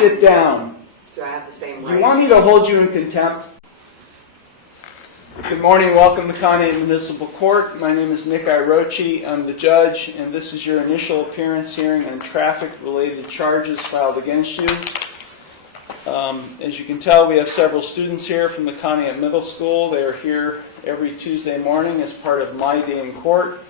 Sit down. Do I have the same rights? You want me to hold you in contempt? Good morning, welcome to Conneaut Municipal Court. My name is Nick Irochi. I'm the judge, and this is your initial appearance hearing on traffic-related charges filed against you. As you can tell, we have several students here from the Conneaut Middle School. They are here every Tuesday morning as part of My Day in Court.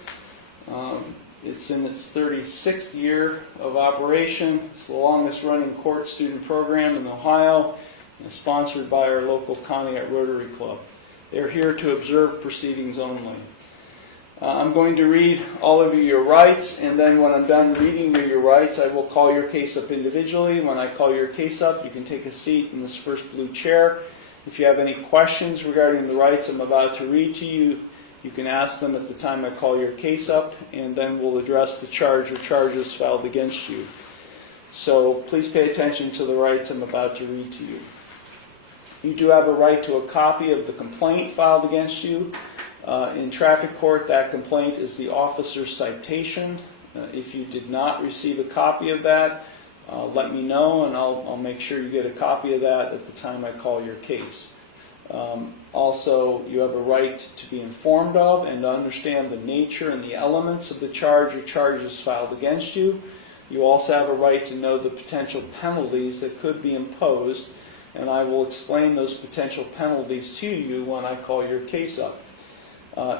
It's in its 36th year of operation. It's the longest running court student program in Ohio, and sponsored by our local Conneaut Rotary Club. They're here to observe proceedings only. I'm going to read all of you your rights, and then when I'm done reading you your rights, I will call your case up individually. When I call your case up, you can take a seat in this first blue chair. If you have any questions regarding the rights I'm about to read to you, you can ask them at the time I call your case up, and then we'll address the charge or charges filed against you. So please pay attention to the rights I'm about to read to you. You do have a right to a copy of the complaint filed against you. In traffic court, that complaint is the officer's citation. If you did not receive a copy of that, let me know, and I'll make sure you get a copy of that at the time I call your case. Also, you have a right to be informed of and to understand the nature and the elements of the charge or charges filed against you. You also have a right to know the potential penalties that could be imposed, and I will explain those potential penalties to you when I call your case up.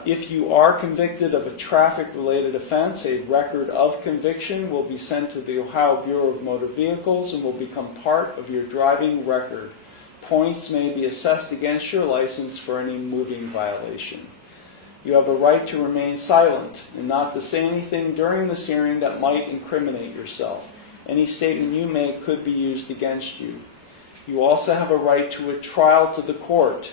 If you are convicted of a traffic-related offense, a record of conviction will be sent to the Ohio Bureau of Motor Vehicles and will become part of your driving record. Points may be assessed against your license for any moving violation. You have a right to remain silent and not to say anything during this hearing that might incriminate yourself. Any statement you make could be used against you. You also have a right to a trial to the court.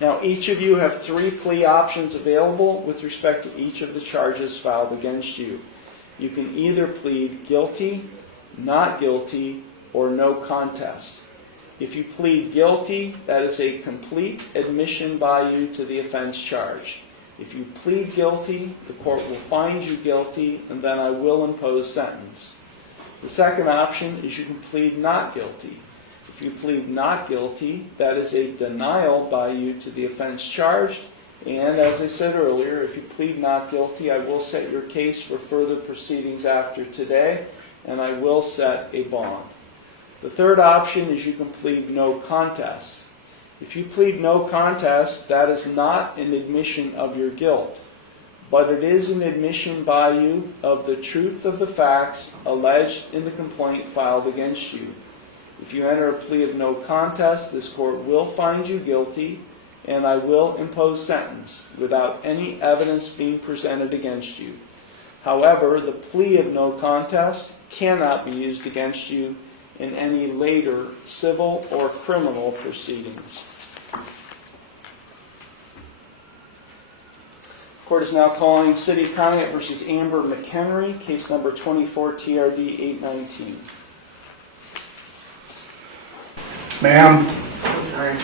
Now, each of you have 3 plea options available with respect to each of the charges filed against you. You can either plead guilty, not guilty, or no contest. If you plead guilty, that is a complete admission by you to the offense charged. If you plead guilty, the court will find you guilty, and then I will impose sentence. The second option is you can plead not guilty. If you plead not guilty, that is a denial by you to the offense charged. And as I said earlier, if you plead not guilty, I will set your case for further proceedings after today, and I will set a bond. The third option is you can plead no contest. If you plead no contest, that is not an admission of your guilt, but it is an admission by you of the truth of the facts alleged in the complaint filed against you. If you enter a plea of no contest, this court will find you guilty, and I will impose sentence without any evidence being presented against you. However, the plea of no contest cannot be used against you in any later civil or criminal proceedings. The court is now calling City of Conneaut v. Amber McHenry, case number 24 TRD 819. Ma'am. I'm sorry.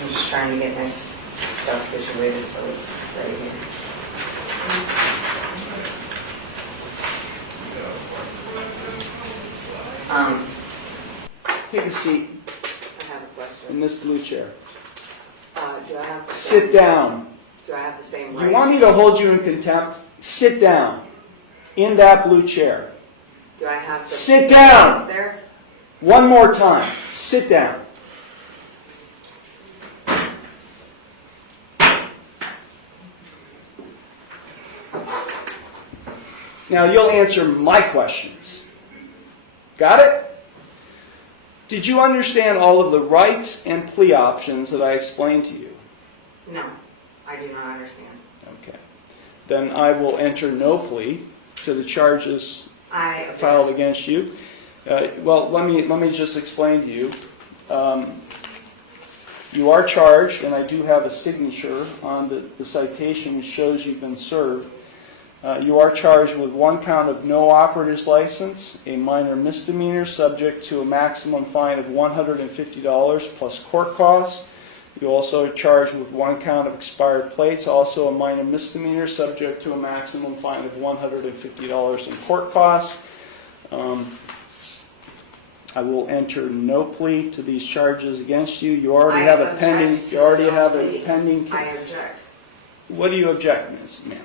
I'm just trying to get my stuff situated so it's ready here. Take a seat I have a question. in this blue chair. Do I have the Sit down. Do I have the same rights? You want me to hold you in contempt? Sit down in that blue chair. Do I have the Sit down. rights there? One more time. Sit down. Now you'll answer my questions. Got it? Did you understand all of the rights and plea options that I explained to you? No, I do not understand. Okay. Then I will enter no plea to the charges filed against you. Well, let me just explain to you. You are charged, and I do have a signature on the citation which shows you've been served. You are charged with 1 count of no operator's license, a minor misdemeanor subject to a maximum fine of $150 plus court costs. You also are charged with 1 count of expired plates, also a minor misdemeanor, subject to a maximum fine of $150 in court costs. I will enter no plea to these charges against you. You already have a pending. You already have a pending. I object. What do you object, ma'am?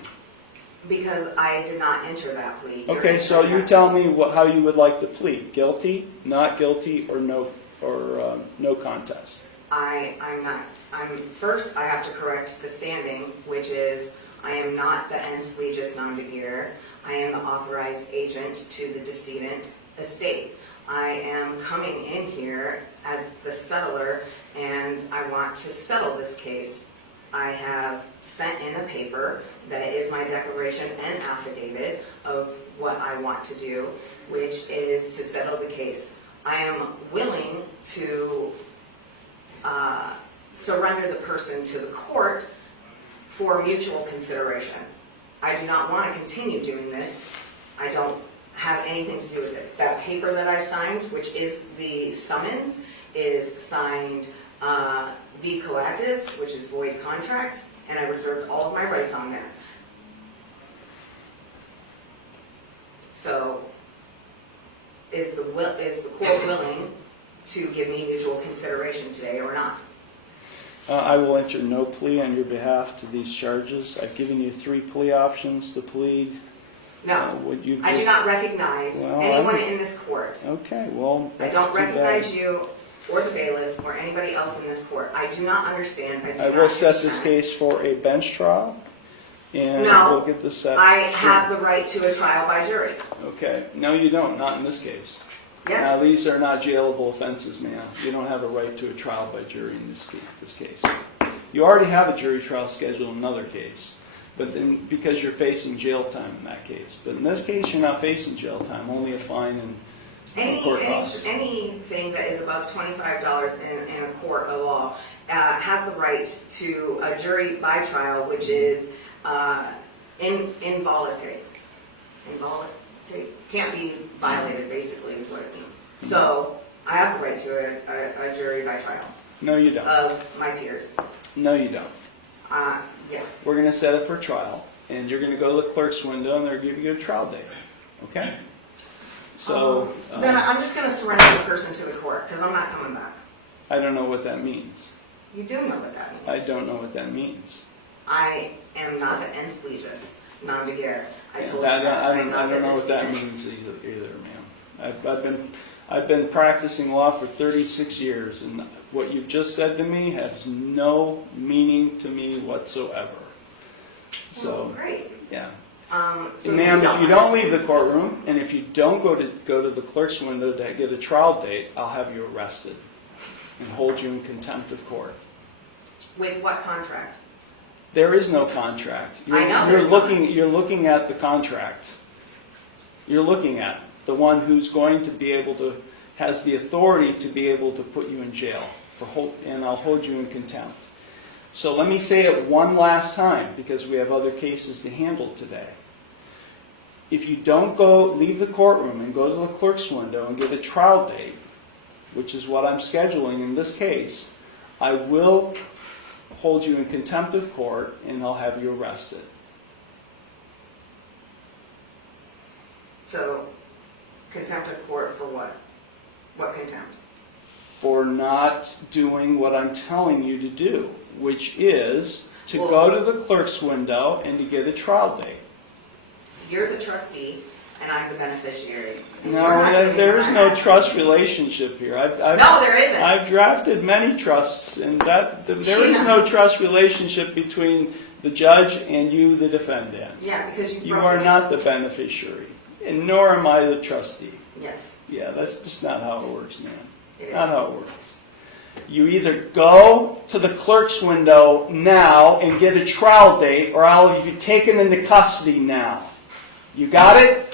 Because I did not enter that plea. You're Okay, so entering you that tell plea. me how you would like to plead: guilty, not guilty, or no contest. I'm not. First, I have to correct the standing, which is I am not the ens legis non begeer. I am the authorized agent to the decedent estate. I am coming in here as the settler, and I want to settle this case. I have sent in a paper that is my declaration and affidavit of what I want to do, which is to settle the case. I am willing to surrender the person to the court for mutual consideration. I do not want to continue doing this. I don't have anything to do with this. That paper that I signed, which is the summons, is signed v coatis, which is void contract, and I reserved all of my rights on there. So, is the court willing to give me mutual consideration today or not? I will enter no plea on your behalf to these charges. I've given you 3 plea options to plead. No, Would you I do not recognize anyone in this court. Okay, well, I that's don't too bad. recognize you or the bailiff or anybody else in this court. I do not understand. I will set this case for a bench trial, and No, we'll get this set. I have the right to a trial by jury. Okay, no you don't, not in this case. Now, Yes, these are not jailable offenses, ma'am. You don't have a right to a trial by jury in this case. You already have a jury trial scheduled in another case, but then because you're facing jail time in that case. But in this case, you're not facing jail time, only a fine and court costs. anything that is above $25 in a court of law has the right to a jury by trial, which is involuntary. Involuntary can't be violated, basically, is what it means. So I have the right to a jury by trial No, you don't. of my peers. No, you don't. Yeah. We're going to set it for trial, and you're going to go to the clerk's window, and they're going to give you a trial date. Okay? So, Then I'm just going to surrender the person to the court because I'm not coming back. I don't know what that means. You do know what that means. I don't know what that means. I am not the ens legis non begeer. I Yeah, told you that, that. I don't know what that means either, ma'am. I've been practicing law for 36 years, and what you've just said to me has no meaning to me whatsoever. So, Great. yeah. So Ma'am, if you don't leave the courtroom, and if you don't go to the clerk's window to get a trial date, I'll have you arrested and hold you in contempt of court. With what contract? There is no contract. I know there's not. You're looking at the contract. You're looking at the one who's going to be able to, has the authority to be able to put you in jail, and I'll hold you in contempt. So let me say it one last time, because we have other cases to handle today. If you don't leave the courtroom and go to the clerk's window and get a trial date, which is what I'm scheduling in this case, I will hold you in contempt of court and I'll have you arrested. So, contempt of court for what? What contempt? For not doing what I'm telling you to do, which is to go to the clerk's window and to get a trial date. You're the trustee and I'm the beneficiary. No, there is no trust relationship here. No, there isn't. I've drafted many trusts, and there is no trust relationship between the judge and you, the defendant. Yeah, because You are not the beneficiary, and nor am I the trustee. Yes, Yeah, that's just not how it works, man. it is. Not how it works. You either go to the clerk's window now and get a trial date, or I'll have you taken into custody now. You got it?